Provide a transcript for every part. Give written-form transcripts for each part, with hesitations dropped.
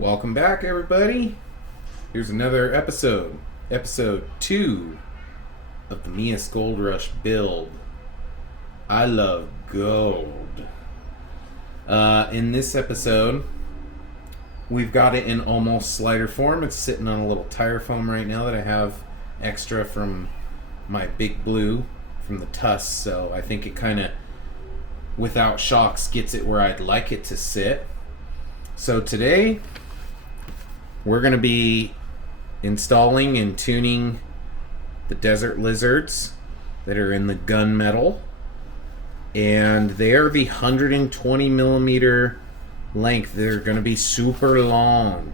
Welcome back, everybody. Here's another episode. Episode 2 of the Meus Goldrush build. I love gold. In this episode, we've got it in almost slider form. It's sitting on a little tire foam right now that I have extra from my big blue from the tusk. So I think it kind of, without shocks, gets it where I'd like it to sit. So today, we're going to be installing and tuning the desert lizards that are in the gunmetal. And they are the 120 millimeter length. They're going to be super long.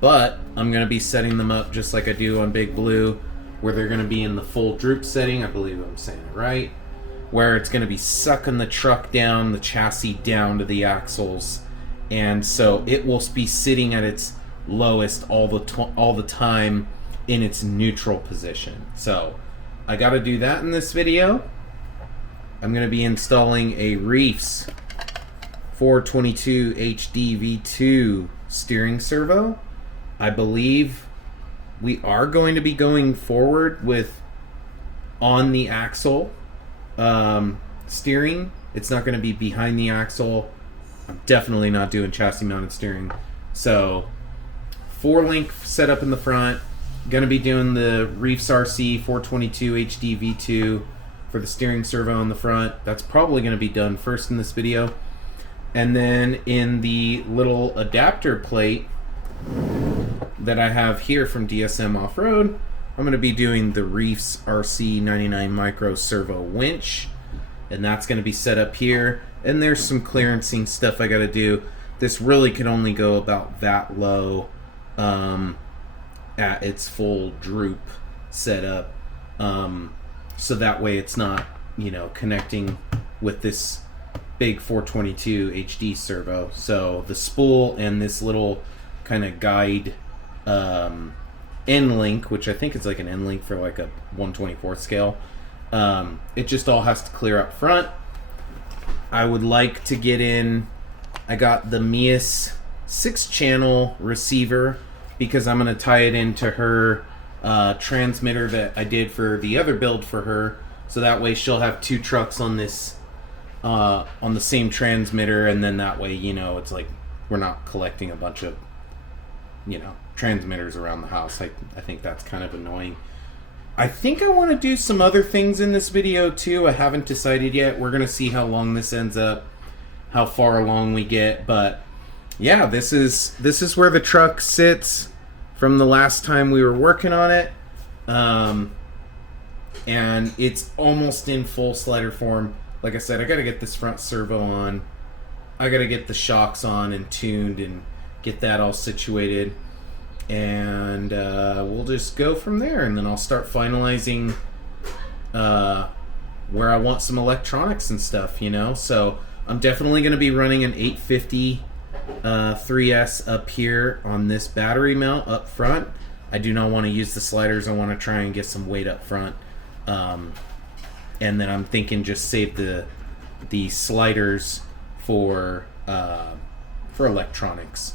But I'm going to be setting them up just like I do on Big Blue, where they're going to be in the full droop setting. I believe I'm saying it right. Where it's going to be sucking the truck down, the chassis down to the axles. And so it will be sitting at its lowest all the time in its neutral position. So I got to do that in this video. I'm going to be installing a Reefs 422 HD V2 steering servo. I believe we are going to be going forward with on the axle steering. It's not going to be behind the axle. I'm definitely not doing chassis mounted steering. So 4-link setup in the front. Gonna be doing the Reefs RC 422 HD V2 for the steering servo on the front. That's probably gonna be done first in this video. And then in the little adapter plate that I have here from DSM Off-Road, I'm gonna be doing the Reefs RC 99 micro servo winch. And that's gonna be set up here. And there's some clearancing stuff I gotta do. This really can only go about that low at its full droop setup, so that way it's not, connecting with this big 422 HD servo. So the spool and this little kind of guide end link, which I think is like an end link for like a 1/24 scale, it just all has to clear up front. I would like to get in, I got the Meus 6-channel receiver because I'm going to tie it into her transmitter that I did for the other build for her. So that way she'll have 2 trucks on this, on the same transmitter. And then that way, it's like we're not collecting a bunch of, transmitters around the house. I think that's kind of annoying. I think I want to do some other things in this video too. I haven't decided yet. We're going to see how long this ends up, how far along we get. But yeah, this is where the truck sits from the last time we were working on it. And it's almost in full slider form. Like I said, I got to get this front servo on. I got to get the shocks on and tuned and get that all situated. And we'll just go from there. And then I'll start finalizing where I want some electronics and stuff, So I'm definitely going to be running an 850 3S up here on this battery mount up front. I do not want to use the sliders. I want to try and get some weight up front. And then I'm thinking just save the sliders for electronics,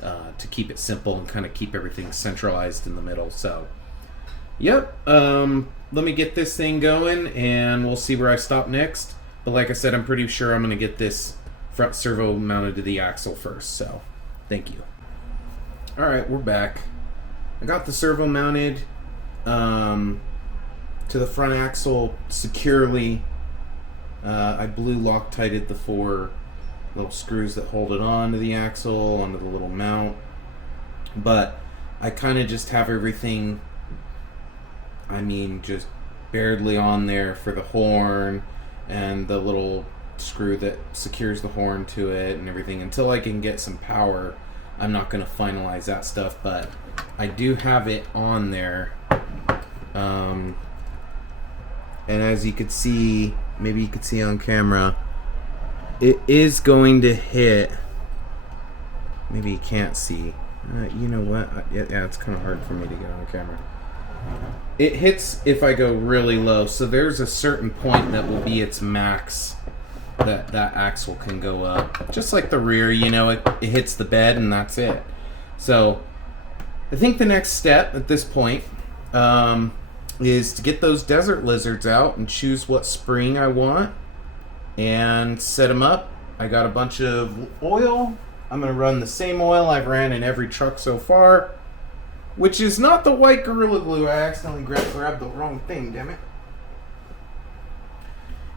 to keep it simple and kind of keep everything centralized in the middle. So, yep. Let me get this thing going and we'll see where I stop next. But like I said, I'm pretty sure I'm going to get this front servo mounted to the axle first. So, thank you. Alright, we're back. I got the servo mounted to the front axle securely. I blue Loctited the 4 little screws that hold it on to the axle, onto the little mount. But I kind of just have everything, just barely on there for the horn and the little screw that secures the horn to it and everything. Until I can get some power, I'm not going to finalize that stuff, but I do have it on there. And as you could see, maybe you could see on camera, it is going to hit. Maybe you can't see. You know what? Yeah, it's kind of hard for me to get on camera. It hits if I go really low. So there's a certain point that will be its max that axle can go up. Just like the rear, it hits the bed and that's it. So I think the next step at this point is to get those desert lizards out and choose what spring I want and set them up. I got a bunch of oil. I'm going to run the same oil I've ran in every truck so far, which is not the white Gorilla Glue. I accidentally grabbed the wrong thing, damn it.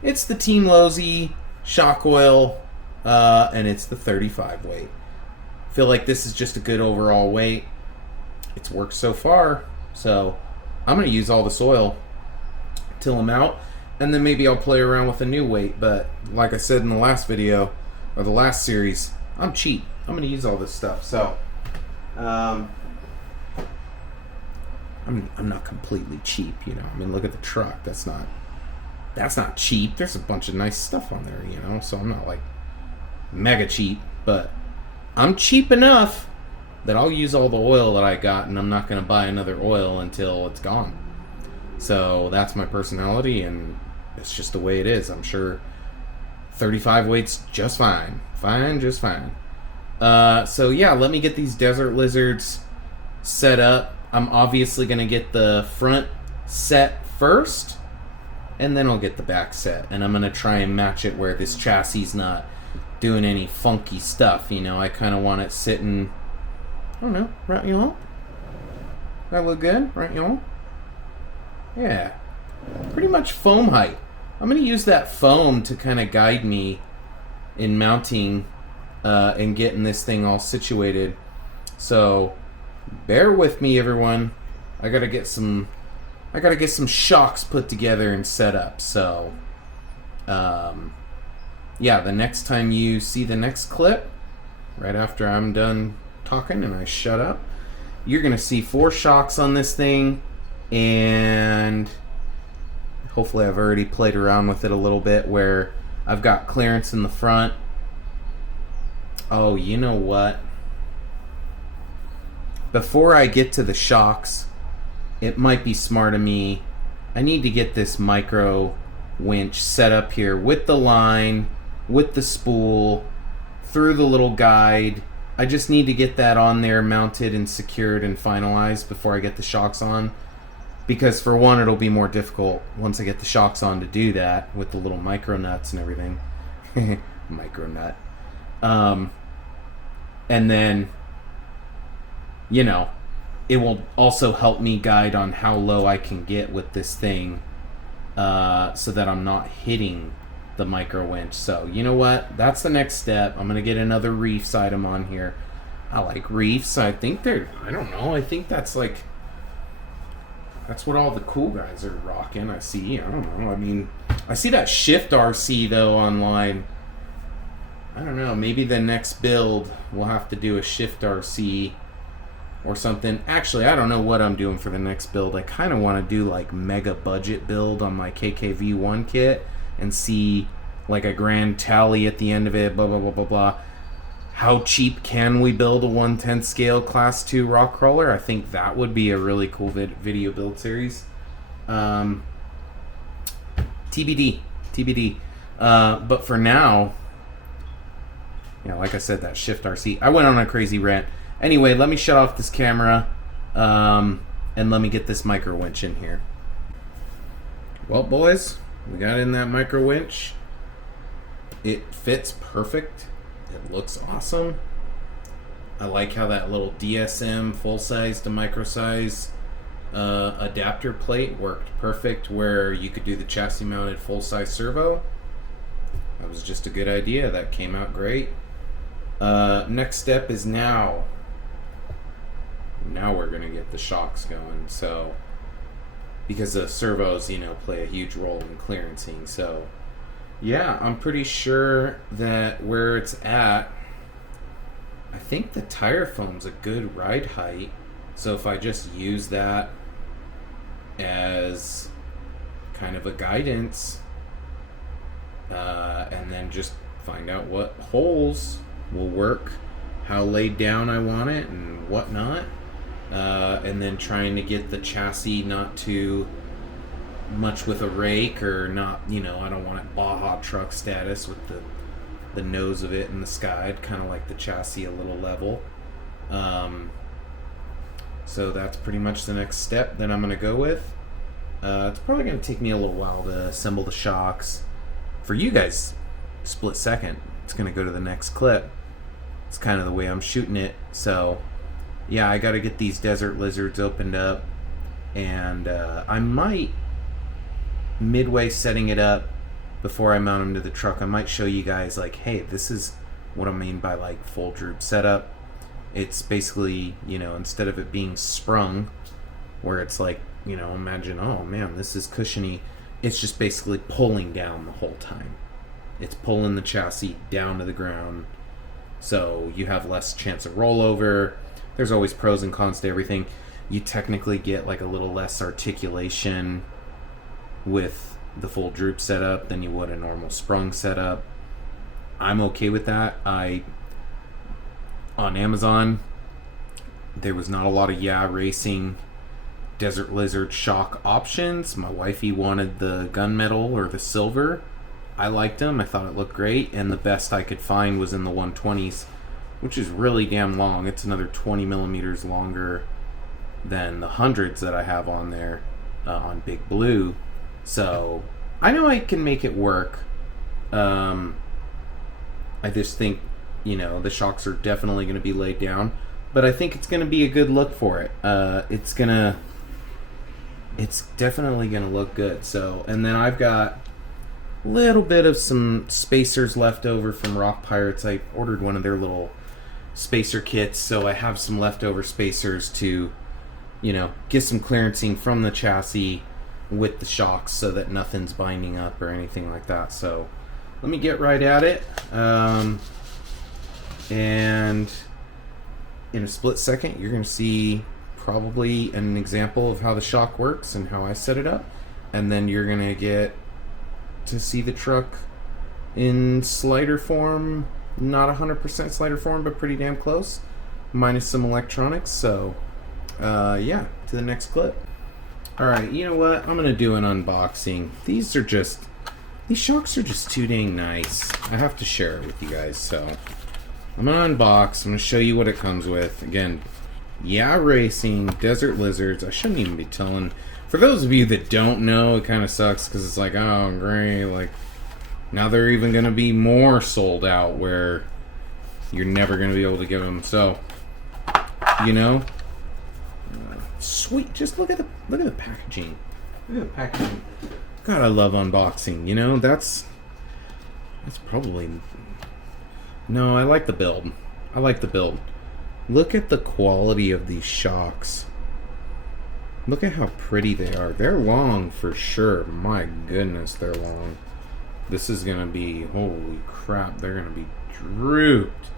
It's the Team Lozy shock oil, and it's the 35 weight. Feel like this is just a good overall weight. It's worked so far, so I'm going to use all this oil till I'm out, and then maybe I'll play around with a new weight. But like I said in the last video, or the last series, I'm cheap. I'm going to use all this stuff. So I'm not completely cheap, you know. I mean, look at the truck. That's not cheap. There's a bunch of nice stuff on there, you know. So I'm not like mega cheap, but I'm cheap enough that I'll use all the oil that I got, and I'm not going to buy another oil until it's gone. So that's my personality, and it's just the way it is. I'm sure 35 weight's just fine. Just fine. So yeah, let me get these desert lizards set up. I'm obviously going to get the front set first, and then I'll get the back set. And I'm going to try and match it where this chassis is not doing any funky stuff. You know, I kind of want it sitting, I don't know, right, you know? That look good, right, you know? Yeah. Pretty much foam height. I'm going to use that foam to kind of guide me in mounting and getting this thing all situated. So bear with me, everyone. I gotta get some shocks put together and set up. So yeah, the next time you see the next clip, right after I'm done talking and I shut up, you're gonna see 4 shocks on this thing, and hopefully I've already played around with it a little bit where I've got clearance in the front. Oh, you know what? Before I get to the shocks, it might be smart of me. I need to get this micro winch set up here with the line, with the spool, through the little guide. I just need to get that on there, mounted and secured and finalized before I get the shocks on. Because for one, it'll be more difficult once I get the shocks on to do that with the little micro nuts and everything. Micro nut. And then, you know, it will also help me guide on how low I can get with this thing, so that I'm not hitting the micro winch. So, you know what? That's the next step. I'm going to get another Reefs item on here. I like Reefs. I think I don't know. I think that's what all the cool guys are rocking. I see. I don't know. I mean, I see that Shift RC, though, online. I don't know. Maybe the next build we'll have to do a Shift RC or something. Actually, I don't know what I'm doing for the next build. I kind of want to do like mega budget build on my KKV1 kit and see like a grand tally at the end of it, blah, blah, blah, blah, blah. How cheap can we build a 1/10 scale class 2 rock crawler? I think that would be a really cool video build series. TBD. But for now, yeah, like I said, that Shift RC. I went on a crazy rant. Anyway, let me shut off this camera, and let me get this micro winch in here. Well, boys, we got in that micro winch. It fits perfect. It looks awesome. I like how that little DSM full-size to micro-size adapter plate worked perfect, where you could do the chassis-mounted full-size servo. That was just a good idea. That came out great. Next step is now we're gonna get the shocks going. So, because the servos, you know, play a huge role in clearancing. So, yeah, I'm pretty sure that where it's at, I think the tire foam's a good ride height. So if I just use that as kind of a guidance, and then just find out what holes will work, how laid down I want it, and whatnot. And then trying to get the chassis not too much with a rake, or not, you know, I don't want it Baja truck status with the nose of it in the sky. I'd kind of like the chassis a little level. So that's pretty much the next step that I'm going to go with. It's probably going to take me a little while to assemble the shocks. For you guys, split second. It's going to go to the next clip. It's kind of the way I'm shooting it. So, yeah, I got to get these desert lizards opened up. And I might, midway setting it up, before I mount them to the truck, I might show you guys, like, hey, this is what I mean by, like, full droop setup. It's basically, you know, instead of it being sprung, where it's like, you know, imagine, oh man, this is cushiony. It's just basically pulling down the whole time. It's pulling the chassis down to the ground, so you have less chance of rollover. There's always pros and cons to everything. You technically get like a little less articulation with the full droop setup than you would a normal sprung setup. I'm okay with that. On Amazon, there was not a lot of yeahracing desert lizard shock options. My wifey wanted the gunmetal or the silver. I liked them. I thought it looked great, and the best I could find was in the 120s, which is really damn long. It's another 20 millimeters longer than the hundreds that I have on there on Big Blue. So I know I can make it work. I just think, you know, the shocks are definitely going to be laid down, but I think it's going to be a good look for it. It's definitely going to look good. So, and then I've got a little bit of some spacers left over from Rock Pirates. I ordered one of their little spacer kits, so I have some leftover spacers to, you know, get some clearancing from the chassis with the shocks so that nothing's binding up or anything like that. So let me get right at it. And in a split second, you're going to see probably an example of how the shock works and how I set it up. And then you're going to get to see the truck in slider form, not 100% slider form, but pretty damn close, minus some electronics. So, yeah, to the next clip. Alright, you know what? I'm going to do an unboxing. These shocks are just too dang nice. I have to share it with you guys, so I'm going to unbox. I'm going to show you what it comes with. Again, yeahracing desert lizards. I shouldn't even be telling. For those of you that don't know, it kind of sucks because it's like, oh, great. Like, now they're even going to be more sold out where you're never going to be able to get them. So, you know, sweet. Just look at the packaging. Look at the packaging. God, I love unboxing. You know, that's probably. No, I like the build. I like the build. Look at the quality of these shocks. Look at how pretty they are. They're long for sure. My goodness, they're long. This is going to be, holy crap, they're going to be drooped.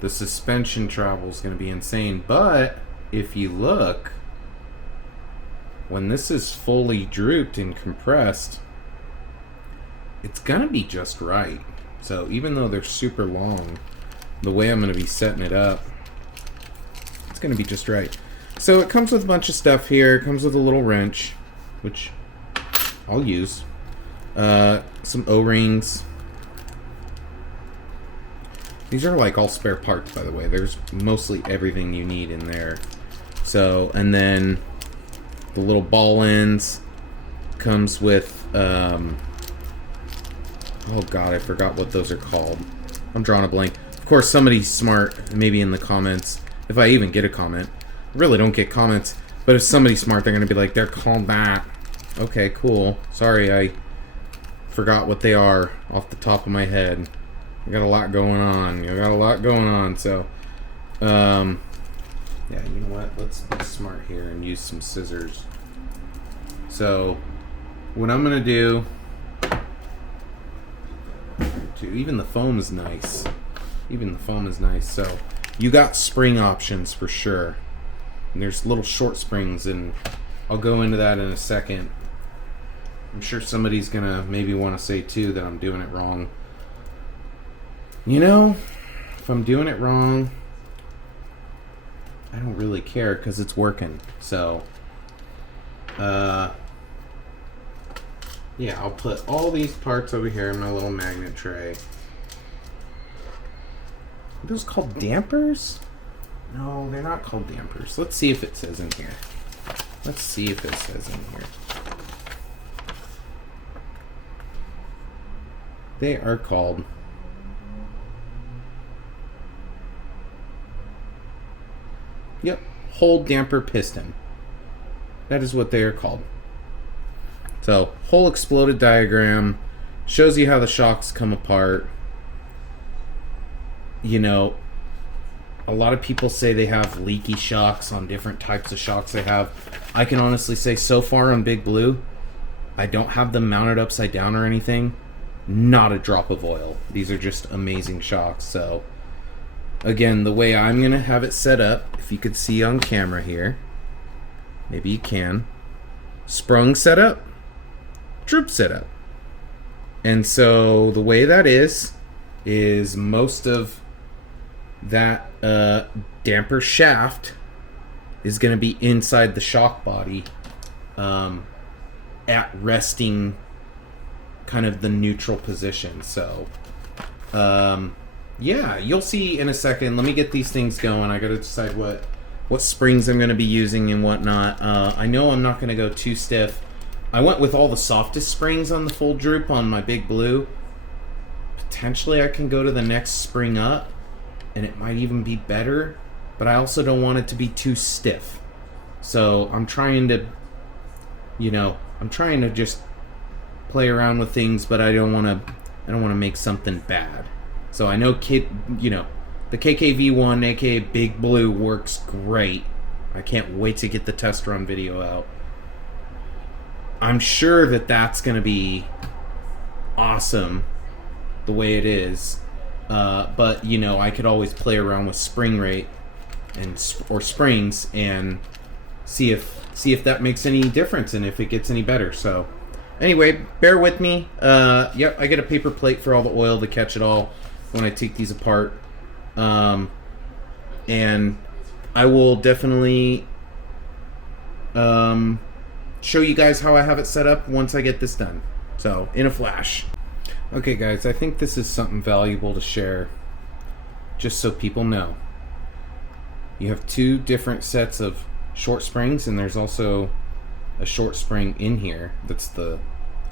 The suspension travel is going to be insane. But if you look, when this is fully drooped and compressed, it's going to be just right. So even though they're super long, the way I'm going to be setting it up, it's going to be just right. So it comes with a bunch of stuff here. It comes with a little wrench, which I'll use. Some O-rings. These are like all spare parts, by the way. There's mostly everything you need in there. So, and then the little ball ends comes with, oh god, I forgot what those are called. I'm drawing a blank. Of course, somebody smart, maybe in the comments, if I even get a comment. I really don't get comments, but if somebody's smart, they're going to be like, they're called that. Okay, cool. Sorry, I forgot what they are off the top of my head. I got a lot going on. So, yeah, you know what? Let's be smart here and use some scissors. So, what I'm going to do, even the foam is nice. So, you got spring options for sure. And there's little short springs, and I'll go into that in a second. I'm sure somebody's gonna maybe want to say too that I'm doing it wrong. You know, if I'm doing it wrong, I don't really care because it's working. So, yeah, I'll put all these parts over here in my little magnet tray. Are those called dampers? No, they're not called dampers. Let's see if it says in here. Let's see if it says in here. They are called hole damper piston. That is what they are called. So, hole exploded diagram shows you how the shocks come apart. You know, a lot of people say they have leaky shocks on different types of shocks they have. I can honestly say so far on Big Blue, I don't have them mounted upside down or anything. Not a drop of oil. These are just amazing shocks. So, again, the way I'm going to have it set up, if you could see on camera here, maybe you can, sprung setup, droop setup. And so the way that is most of that damper shaft is going to be inside the shock body at resting kind of the neutral position. So yeah, you'll see in a second. Let me get these things going. I got to decide what springs I'm going to be using and whatnot. I know I'm not going to go too stiff. I went with all the softest springs on the full droop on my Big Blue. Potentially I can go to the next spring up and it might even be better, but I also don't want it to be too stiff. So I'm trying to, just play around with things, but I don't want to make something bad. So I know the KKV1, aka Big Blue, works great. I can't wait to get the test run video out. I'm sure that that's going to be awesome the way it is. But, I could always play around with spring rate or springs and see if that makes any difference and if it gets any better. So, anyway, bear with me. Yep, I get a paper plate for all the oil to catch it all when I take these apart. And I will definitely show you guys how I have it set up once I get this done. So, in a flash. Okay, guys, I think this is something valuable to share, just so people know. You have two different sets of short springs, and there's also a short spring in here that's the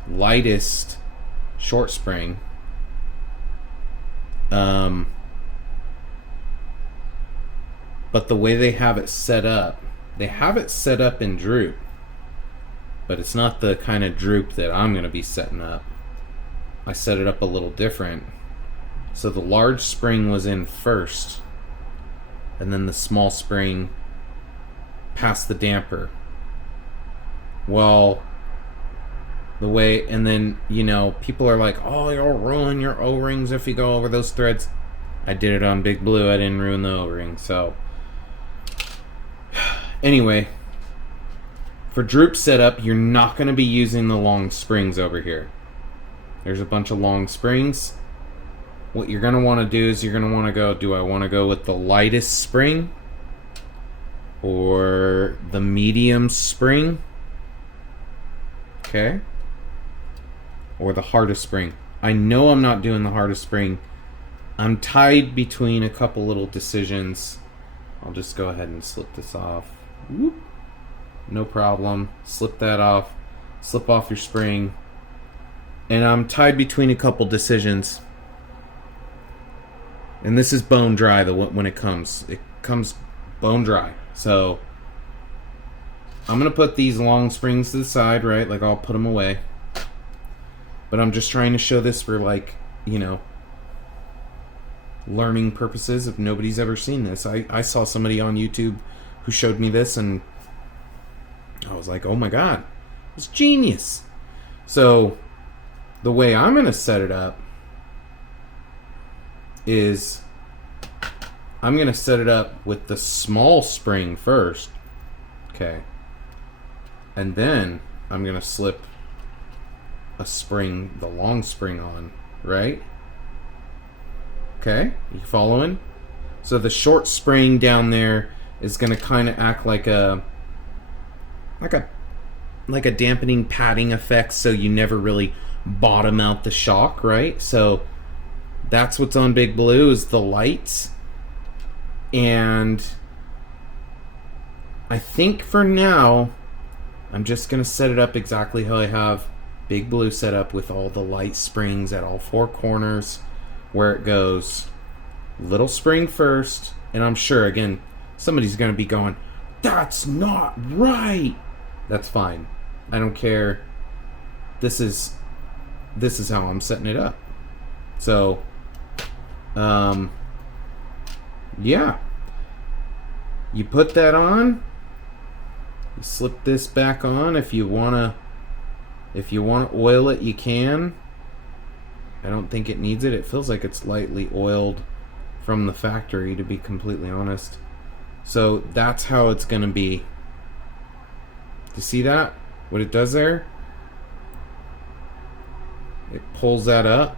lightest short spring. But the way they have it set up in droop, but it's not the kind of droop that I'm going to be setting up. I set it up a little different. So the large spring was in first, and then the small spring past the damper. Well, and then, people are like, oh, you'll ruin your O-rings if you go over those threads. I did it on Big Blue. I didn't ruin the O-ring. So, anyway, for droop setup, you're not going to be using the long springs over here. There's a bunch of long springs. What you're going to want to do is you're going to want to go, do I want to go with the lightest spring or the medium spring? Okay. Or the hardest spring. I know I'm not doing the hardest spring. I'm tied between a couple little decisions. I'll just go ahead and slip this off. Whoop. No problem. Slip that off. Slip off your spring. And I'm tied between a couple decisions. And this is bone dry when it comes. It comes bone dry. So I'm going to put these long springs to the side, right? Like, I'll put them away. But I'm just trying to show this for, learning purposes if nobody's ever seen this. I saw somebody on YouTube who showed me this, and I was like, oh my god, it's genius. So the way I'm going to set it up is I'm going to set it up with the small spring first. Okay. And then I'm going to slip a spring, the long spring on, right? Okay, you following? So the short spring down there is going to kind of act like a dampening padding effect, so you never really bottom out the shock, right? So that's what's on Big Blue is the lights, and I think for now, I'm just going to set it up exactly how I have Big Blue set up, with all the light springs at all four corners where it goes. Little spring first, and I'm sure, again, somebody's going to be going, that's not right. That's fine. I don't care. This is how I'm setting it up. So, yeah. You put that on. You slip this back on. If you wanna oil it, you can. I don't think it needs it. It feels like it's lightly oiled from the factory, to be completely honest. So that's how it's gonna be. You see that? What it does there? It pulls that up.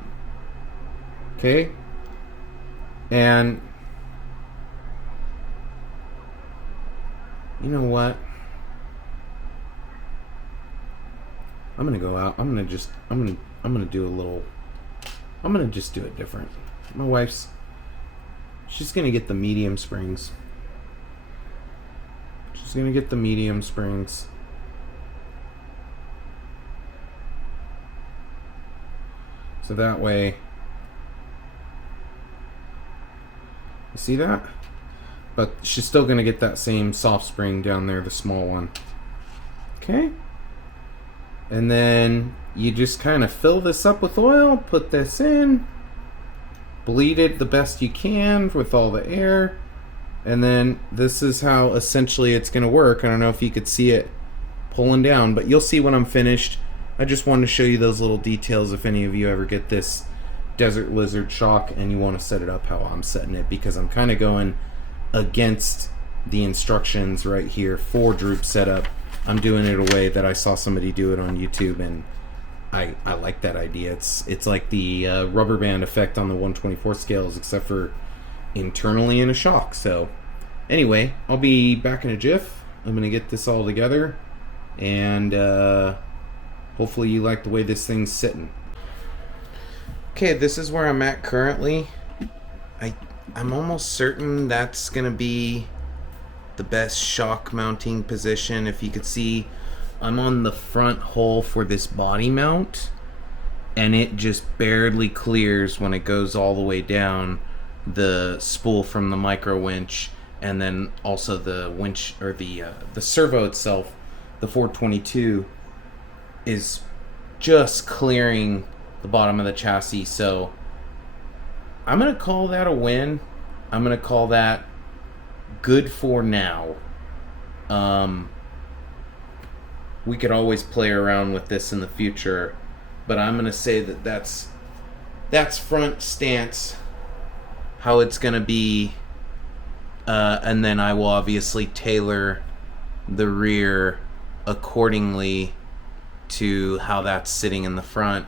Okay? And you know what? I'm gonna go out. I'm gonna just do it different. My wife's, she's gonna get the medium springs. She's gonna get the medium springs. So that way, you see that? But she's still gonna get that same soft spring down there, the small one. Okay? And then you just kind of fill this up with oil, put this in, bleed it the best you can with all the air, and then this is how essentially it's going to work. I don't know if you could see it pulling down, but you'll see when I'm finished. I just wanted to show you those little details if any of you ever get this Desert Lizard shock and you want to set it up how I'm setting it, because I'm kind of going against the instructions right here for droop setup. I'm doing it a way that I saw somebody do it on YouTube, and I like that idea. It's like the rubber band effect on the 1/24 scales, except for internally in a shock. So anyway, I'll be back in a jiff. I'm going to get this all together, and hopefully you like the way this thing's sitting. Okay, this is where I'm at currently. I'm almost certain that's going to be the best shock mounting position. If you could see, I'm on the front hole for this body mount, and it just barely clears when it goes all the way down the spool from the micro winch, and then also the winch, or the servo itself, the 422, is just clearing the bottom of the chassis. So I'm gonna call that a win. I'm gonna call that good for now. We could always play around with this in the future, but I'm gonna say that that's front stance, how it's gonna be, and then I will obviously tailor the rear accordingly to how that's sitting in the front.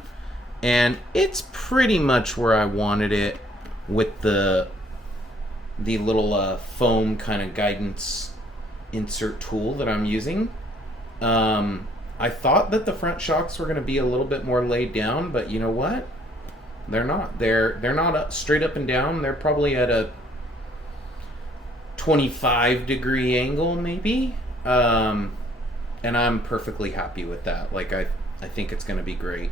And it's pretty much where I wanted it, with the little foam kind of guidance insert tool that I'm using. I thought that the front shocks were going to be a little bit more laid down, but you know what? They're not. They're not straight up and down. They're probably at a 25-degree angle, maybe. And I'm perfectly happy with that. Like, I think it's going to be great.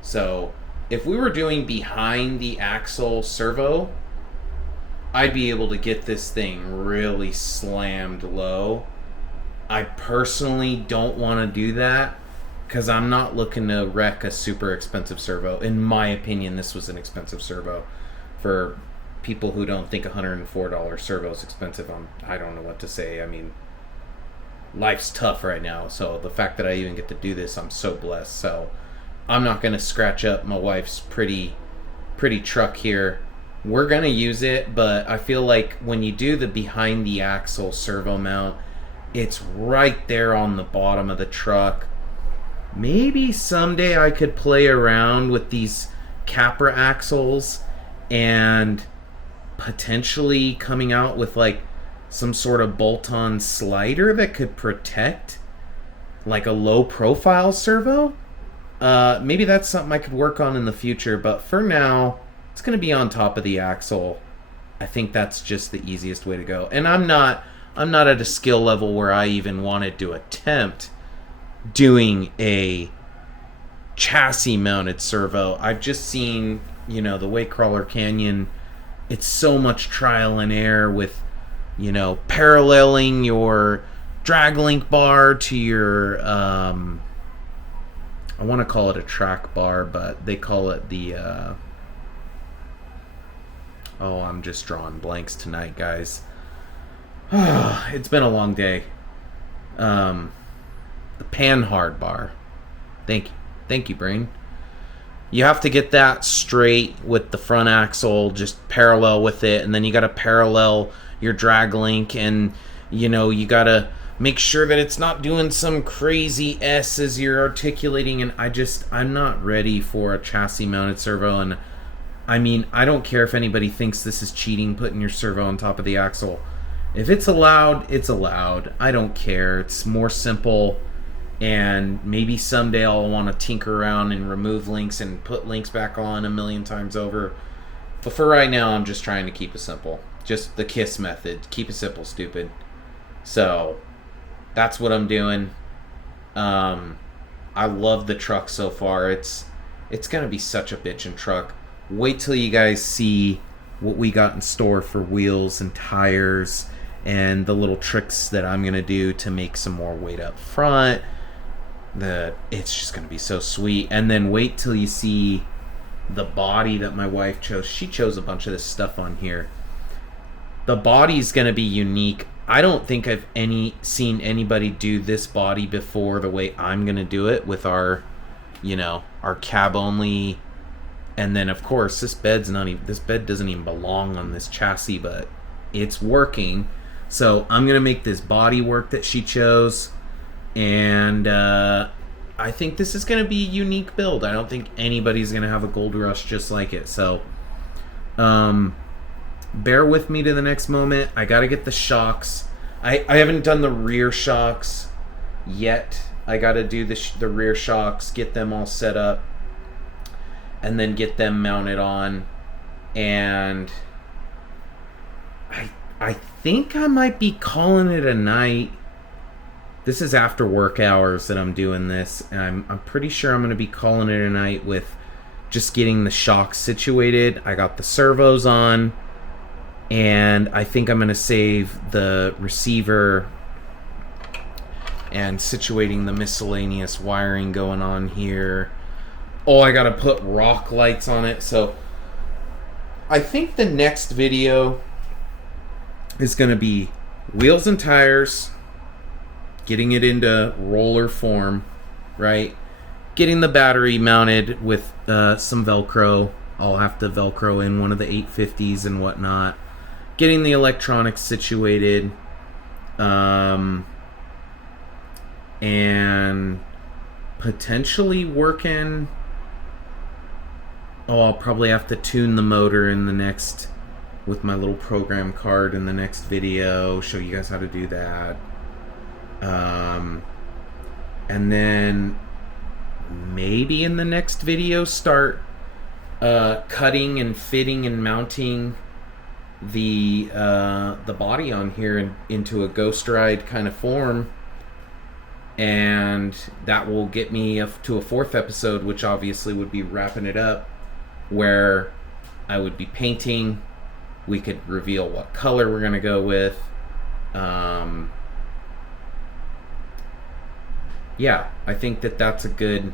So if we were doing behind the axle servo, I'd be able to get this thing really slammed low. I personally don't want to do that because I'm not looking to wreck a super expensive servo. In my opinion, this was an expensive servo. For people who don't think $104 servo is expensive, I don't know what to say. I mean, life's tough right now, so the fact that I even get to do this, I'm so blessed. So I'm not going to scratch up my wife's pretty truck here. We're going to use it, but I feel like when you do the behind the axle servo mount, it's right there on the bottom of the truck. Maybe someday I could play around with these Capra axles and potentially coming out with like some sort of bolt-on slider that could protect like a low profile servo. Maybe that's something I could work on in the future, but for now, it's going to be on top of the axle. I think that's just the easiest way to go. And I'm not I'm not at a skill level where I even wanted to attempt doing a chassis mounted servo. I've just seen, the Waycrawler Canyon. It's so much trial and error with, paralleling your drag link bar to your, I want to call it a track bar, but they call it the, I'm just drawing blanks tonight, guys. It's been a long day. The panhard bar. Thank you, brain. You have to get that straight with the front axle, just parallel with it, and then you got to parallel your drag link, and you got to make sure that it's not doing some crazy S as you're articulating. And I'm not ready for a chassis mounted servo. And I mean, I don't care if anybody thinks this is cheating, putting your servo on top of the axle. If it's allowed, it's allowed. I don't care. It's more simple. And maybe someday I'll want to tinker around and remove links and put links back on a million times over. But for right now, I'm just trying to keep it simple. Just the KISS method. Keep it simple, stupid. So, that's what I'm doing. I love the truck so far. It's going to be such a bitchin' truck. Wait till you guys see what we got in store for wheels and tires and the little tricks that I'm going to do to make some more weight up front. It's just going to be so sweet. And then wait till you see the body that my wife chose. She chose a bunch of this stuff on here. The body's going to be unique. I don't think I've seen anybody do this body before the way I'm going to do it with our cab only. And then of course this bed doesn't even belong on this chassis, but it's working. So I'm going to make this body work that she chose. And I think this is going to be a unique build. I don't think anybody's going to have a Goldrush just like it. So bear with me to the next moment. I got to get the shocks. I haven't done the rear shocks yet. I got to do the rear shocks, get them all set up, and then get them mounted on. And I think I might be calling it a night. This is after work hours that I'm doing this, and I'm pretty sure I'm going to be calling it a night with just getting the shocks situated. I got the servos on, and I think I'm going to save the receiver and situating the miscellaneous wiring going on here. Oh, I got to put rock lights on it. So I think the next video is going to be wheels and tires, getting it into roller form, right? Getting the battery mounted with some Velcro. I'll have to Velcro in one of the 850s and whatnot. Getting the electronics situated. And potentially working... I'll probably have to tune the motor in the next... with my little program card in the next video. Show you guys how to do that. And then maybe in the next video start cutting and fitting and mounting the body on here into a Ghost Ride kind of form, and that will get me up to a 4th episode, which obviously would be wrapping it up, where I would be painting. We could reveal what color we're gonna go with. Yeah, I think that's a good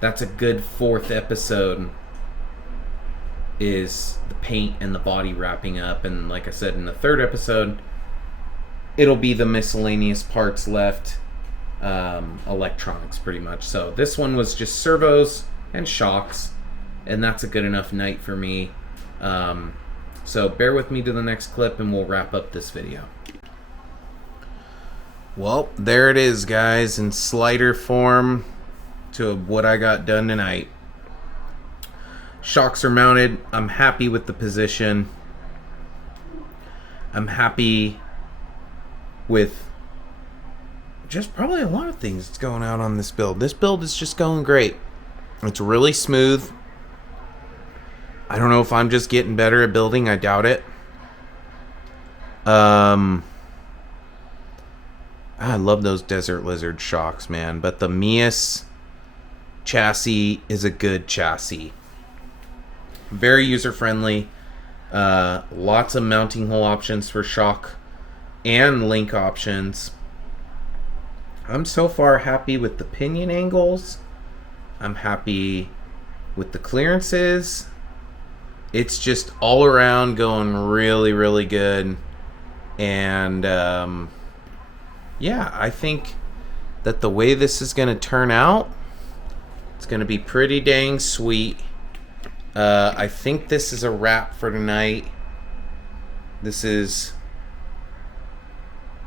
4th episode, is the paint and the body wrapping up. And like I said, in the 3rd episode, it'll be the miscellaneous parts left, electronics pretty much. So this one was just servos and shocks, and that's a good enough night for me. So bear with me to the next clip and we'll wrap up this video. Well, there it is, guys, in slider form to what I got done tonight. Shocks are mounted. I'm happy with the position. I'm happy with just probably a lot of things that's going out on this build. This build is just going great. It's really smooth. I don't know if I'm just getting better at building. I doubt it. I love those desert lizard shocks, man. But the Meus chassis is a good chassis. Very user friendly. Lots of mounting hole options for shock and link options. I'm so far happy with the pinion angles. I'm happy with the clearances. It's just all around going really, really good. And yeah, I think that the way this is going to turn out, it's going to be pretty dang sweet. I think this is a wrap for tonight. This is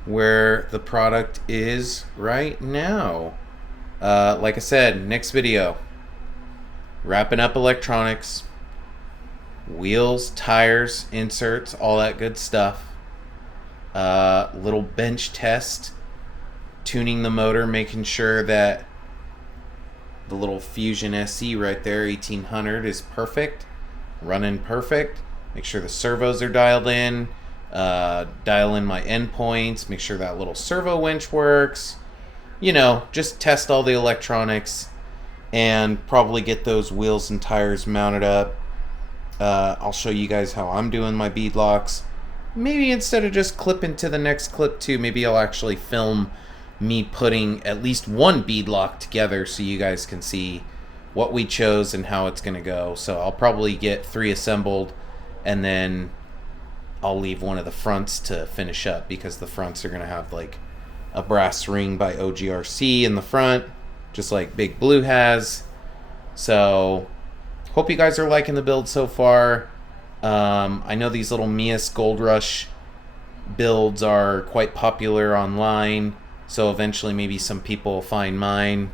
where the product is right now. Like I said, next video, wrapping up electronics, wheels, tires, inserts, all that good stuff. Little bench test, tuning the motor, making sure that the little Fusion SE right there, 1800, is perfect, running perfect. Make sure the servos are dialed in, dial in my endpoints, make sure that little servo winch works. You know, just test all the electronics and probably get those wheels and tires mounted up. I'll show you guys how I'm doing my bead locks. Maybe instead of just clipping to the next clip too, maybe I'll actually film me putting at least one bead lock together so you guys can see what we chose and how it's going to go. So I'll probably get 3 assembled, and then I'll leave one of the fronts to finish up, because the fronts are going to have like a brass ring by OGRC in the front, just like Big Blue has. So hope you guys are liking the build so far. I know these little Meus Goldrush builds are quite popular online, so eventually maybe some people will find mine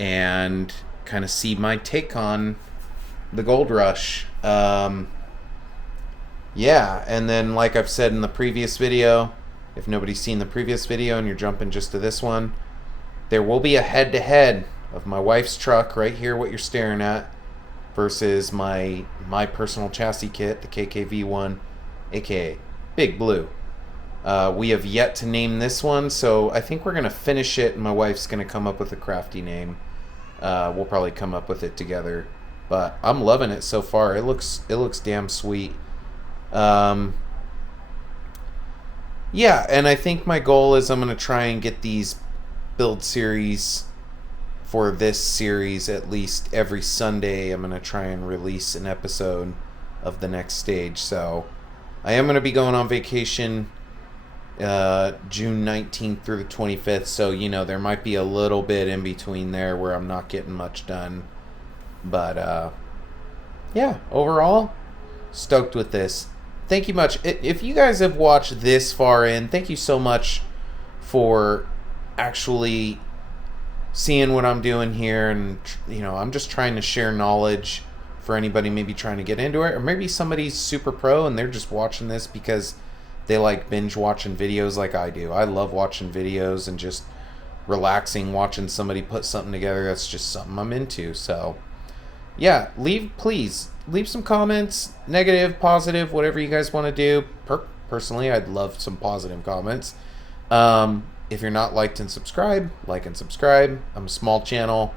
and kind of see my take on the Goldrush. Yeah, and then like I've said in the previous video, if nobody's seen the previous video and you're jumping just to this one, there will be a head-to-head of my wife's truck right here, what you're staring at, versus my personal chassis kit, the KKV one, aka Big Blue. We have yet to name this one, so I think we're going to finish it, and my wife's going to come up with a crafty name. We'll probably come up with it together, but I'm loving it so far. It looks damn sweet. Yeah, and I think my goal is I'm going to try and get these build series for this series at least every Sunday. I'm going to try and release an episode of the next stage. So I am going to be going on vacation June 19th through the 25th. So, you know, there might be a little bit in between there where I'm not getting much done. But, yeah, overall, stoked with this. Thank you much. If you guys have watched this far in, thank you so much for actually seeing what I'm doing here. And, you know, I'm just trying to share knowledge for anybody maybe trying to get into it. Or maybe somebody's super pro and they're just watching this because they like binge watching videos like I do. I love watching videos and just relaxing, watching somebody put something together. That's just something I'm into. So, yeah, please leave some comments, negative, positive, whatever you guys want to do. Personally, I'd love some positive comments. If you're not liked and subscribe, like and subscribe. I'm a small channel,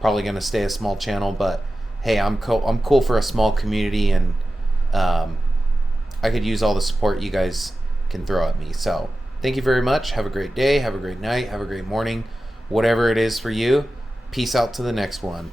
probably going to stay a small channel, but hey, I'm cool for a small community, and I could use all the support you guys can throw at me. So thank you very much. Have a great day, have a great night, have a great morning, whatever it is for you. Peace out to the next one.